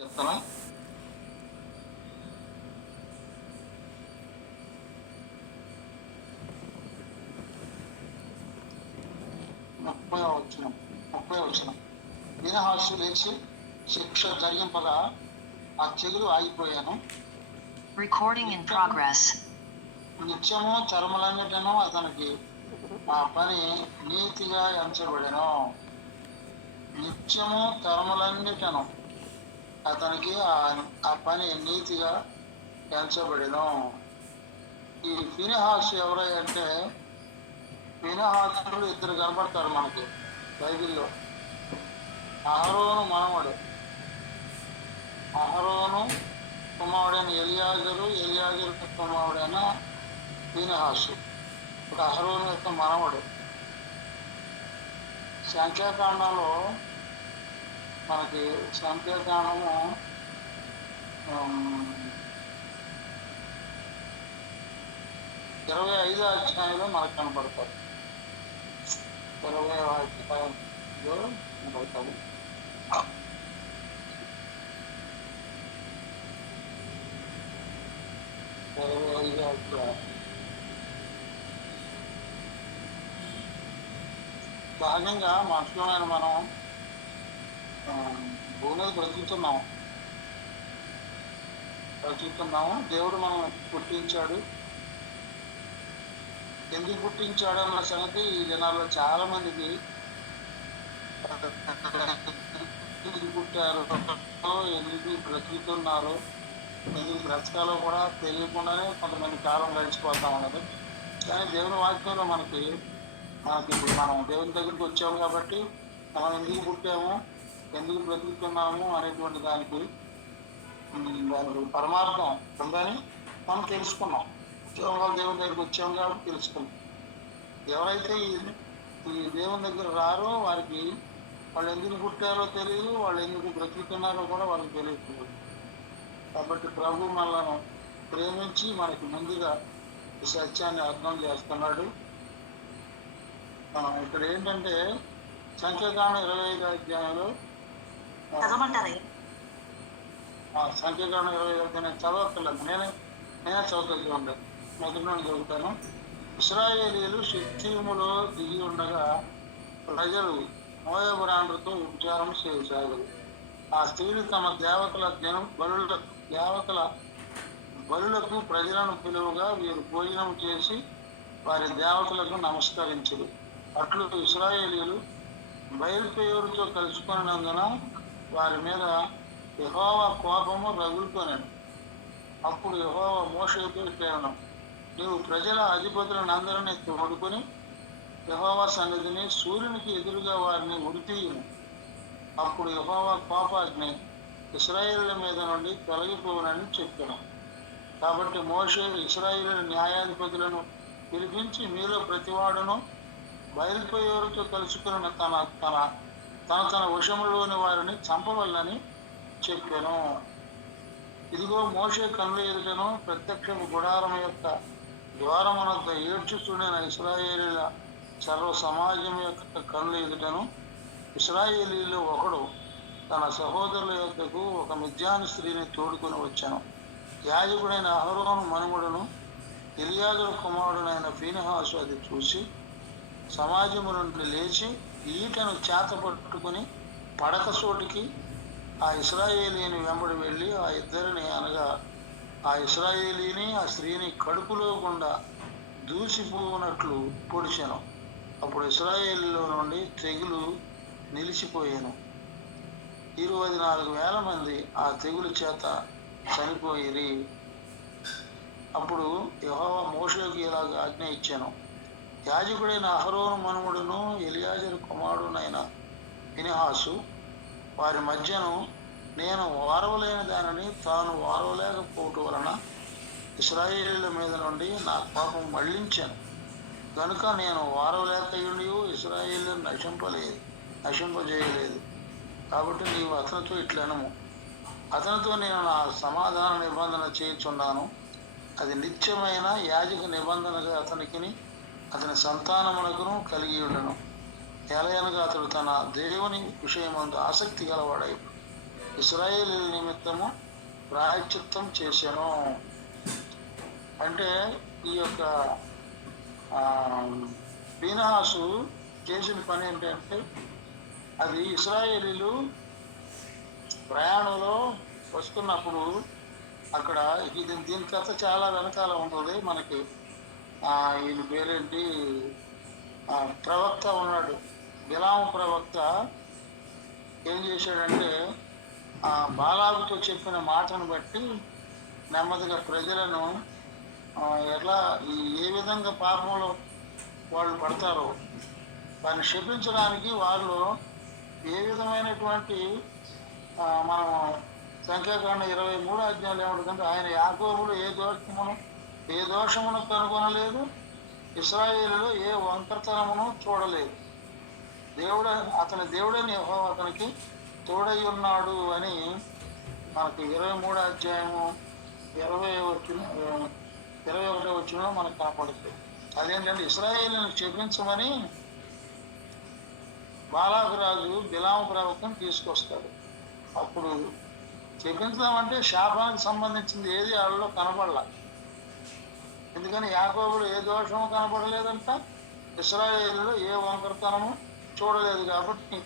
చెప్తాను. 30 వచనం. ఫీనెహాసు లేచి శిక్ష జరిగింపగా ఆ చెగులు ఆగిపోయాను. నిత్యము చర్మలన్నిటను అతనికి ఆ పని నీతిగా ఎంచబడెను. నిత్యము తరములన్నిటను అతనికి ఆ పని నీతిగా ఎంచబడెను. ఈ ఫీనెహాసు ఎవరంటే, ఫీనెహాసులు ఇద్దరు కనపడతారు మనకి బైబిల్లో. అహరోను మనవడు, అహరోను కుమారుడైన ఎలియాజరు, ఎలియాజరు కుమారుడైన ఫీనెహాసు. ఇప్పుడు అహరోను యొక్క మనవడు. సంఖ్యాకాండంలో మనకి సంఖ్యాకాండము 25వ అధ్యాయంలో మనకు కనపడతారు. 20వ అధ్యాయంలో కనపడతాడు. 25వ అధ్యాయం సహజంగా మనుషులమైన మనం భూమిని బ్రతుకుతున్నాము. దేవుడు మనం పుట్టించాడు. ఎందుకు పుట్టించాడు అన్న సంగతి ఈ దినాల్లో చాలా మందికి ఎందుకు పుట్టారు, ఎందుకు బ్రతుకుతున్నారు, ఎందుకు బ్రతకాలో కూడా తెలియకుండానే కొంతమంది కాలం గడిచిపోతా ఉన్నది. కానీ దేవుని వాక్యంలో మనకి ఇప్పుడు మనం దేవుని దగ్గరికి వచ్చాము కాబట్టి మనం ఎందుకు పుట్టాము, ఎందుకు బ్రతుకుతున్నాము అనేటువంటి దానికి పరమార్థం ఉందని మనం తెలుసుకున్నాం. దేవుని దగ్గరికి వచ్చాము కాబట్టి తెలుసుకున్నాం. ఎవరైతే ఈ దేవుని దగ్గర రారో వారికి వాళ్ళు ఎందుకు పుట్టారో తెలియదు, వాళ్ళు ఎందుకు బ్రతుకుతున్నారో కూడా వాళ్ళకి తెలియదు. కాబట్టి ప్రభు మనలను ప్రేమించి మనకి ముందుగా ఈ సత్యాన్ని అర్థం చేస్తున్నాడు. ఇక్కడ ఏంటంటే సంఖ్యాకాండం 25వ అధ్యాయంలో సంఖ్యాకాండం 25వ అధ్యాయం చదవక్కర్లేదు, నేనే చదువుతూ ఉండదు. మొదటి నుండి చదువుతాను. ఇశ్రాయేలీయులు షిత్తీములో దిగి ఉండగా ప్రజలు మోయాబురాండ్రతో ఉపచారం చేశారు. ఆ స్త్రీలు తమ దేవతల బలులకు ప్రజలను పిలువగా వీరు భోజనం చేసి వారి దేవతలకు నమస్కరించరు. అట్లు ఇశ్రాయేలీయులు బయలుపేరుతో కలుసుకున్నందున వారి మీద యెహోవా కోపము రగులుకొనెను. అప్పుడు యెహోవా మోషేతో ఇట్లనెను, నీవు ప్రజల అధిపతులను అందరినీ తోడుకొని యెహోవా సన్నిధిని సూర్యునికి ఎదురుగా వారిని ఉరితీయును. అప్పుడు యెహోవా కోపాగ్ని ఇశ్రాయేలుల మీద నుండి తొలగిపోవునని చెప్పాను. కాబట్టి మోషే ఇశ్రాయేలు న్యాయాధిపతులను పిలిపించి, మీలో ప్రతివాడును బయలుపోయేవారితో కలుసుకున్న తన వశములోని వారిని చంపవల్లని చెప్పాను. ఇదిగో మోషే కనుల ఎదుటను ప్రత్యక్ష గుడారం యొక్క ద్వారమునొద్ద ఏడ్చుచుండిన ఇశ్రాయేలీల సర్వ సమాజం యొక్క కనుల ఎదుటను ఇశ్రాయేలీలో ఒకడు తన సహోదరుల యొద్దకు ఒక మిద్యాను స్త్రీని తోడుకొని వచ్చాను. యాజకుడైన అహరోను మనుమడును ఎలియాజరు కుమారుడైన ఫీనెహాసు అది చూసి సమాజము నుండి లేచి ఈటను చేత పట్టుకుని పడక చోటికి ఆ ఇశ్రాయేలీని వెంబడి వెళ్ళి ఆ ఇద్దరిని, అనగా ఆ ఇశ్రాయేలీని ఆ స్త్రీని కడుపులో గుండా దూసిపోనట్లు పొడిచాను. అప్పుడు ఇశ్రాయేలీలో నుండి తెగులు నిలిచిపోయాను. 24,000 మంది ఆ తెగులు చేత చనిపోయిరి. అప్పుడు యెహోవా మోషేకి ఇలాగ ఆజ్ఞ ఇచ్చాను, యాజకుడైన అహరోను మనుమడును ఎలియాజరు కుమారుడైన ఫీనెహాసు వారి మధ్యను నేను వారవలేని దానిని తాను వారవలేకపోవటం వలన ఇశ్రాయేలీల మీద నుండి నా కోపం మళ్లించాను. కనుక నేను వారవలేకయుండి ఇశ్రాయేలీలను నశింపజేయలేదు. కాబట్టి నీవు అతనితో ఇట్లనము, అతనితో నేను నా సమాధాన నిబంధన చేయుచున్నాను. అది నిత్యమైన యాజక నిబంధనగా అతనికిని అతని సంతానమునకును కలిగి ఉండను. ఎలయనగా అతడు తన దేవుని విషయమందు ఆసక్తి గలవాడై ఇశ్రాయేలీయుల నిమిత్తము ప్రాయశ్చిత్తం చేశాను. అంటే ఈ యొక్క ఫీనెహాసు చేసిన పని ఏంటంటే, అది ఇశ్రాయేలీయులు ప్రయాణంలో వస్తున్నప్పుడు అక్కడ దీని కథ చాలా వెనకాల ఉంటుంది మనకి. ఈయన పేరేంటి, ప్రవక్త ఉన్నాడు, బిలాము ప్రవక్త. ఏం చేశాడంటే, బాలాకుతో చెప్పిన మాటను బట్టి నెమ్మదిగా ప్రజలను ఎలా ఏ విధంగా పాపంలో వాళ్ళు పడతారో వారిని క్షమించడానికి వాళ్ళు ఏ విధమైనటువంటి మనం సంఖ్యాకాండ 23 అధ్యాయులు ఏమంటుందంటే, ఆయన యాకోబులు ఏ దోషమును కనుగొనలేదు, ఇశ్రాయేలులో ఏ వంకరతనమును చూడలేదు. అతని దేవుడని యెహోవా అతనికి తోడై ఉన్నాడు అని మనకి 23 అధ్యాయము 21 వచ్చిన మనకు కనపడుతుంది. అదేంటంటే, ఇశ్రాయేలును క్షమించమని బాలాకు రాజు బిలాము ప్రవక్తను తీసుకొస్తాడు. అప్పుడు క్షమించదామంటే శాపానికి సంబంధించింది ఏది వాళ్ళలో కనపడలా. ఎందుకని యాకోబులు ఏ దోషము కనపడలేదంట, ఇశ్రాయేలులో ఏ వంకరతనము చూడలేదు. కాబట్టి